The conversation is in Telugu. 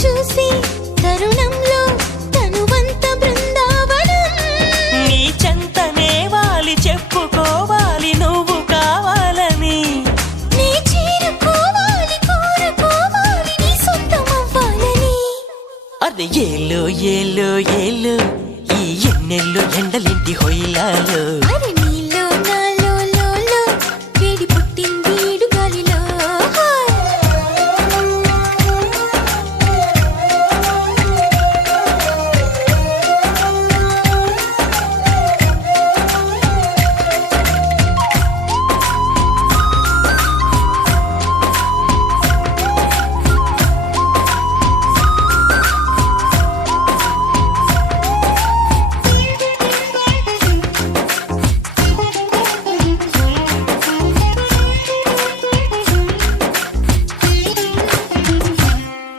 చూసి తరుణంలో తనువంత బృందావనం నీ చెంతనే వాలి చెప్పుకోవాలి నువ్వు కావాలని నీ చేరుకోవాలి కోరుకోవాలి నీ సొంతమవ్వాలని అదే ఏలో ఏలో ఏలో ఈ ఎన్నెల్లో ఎండలింటి హొయిలాలో అరే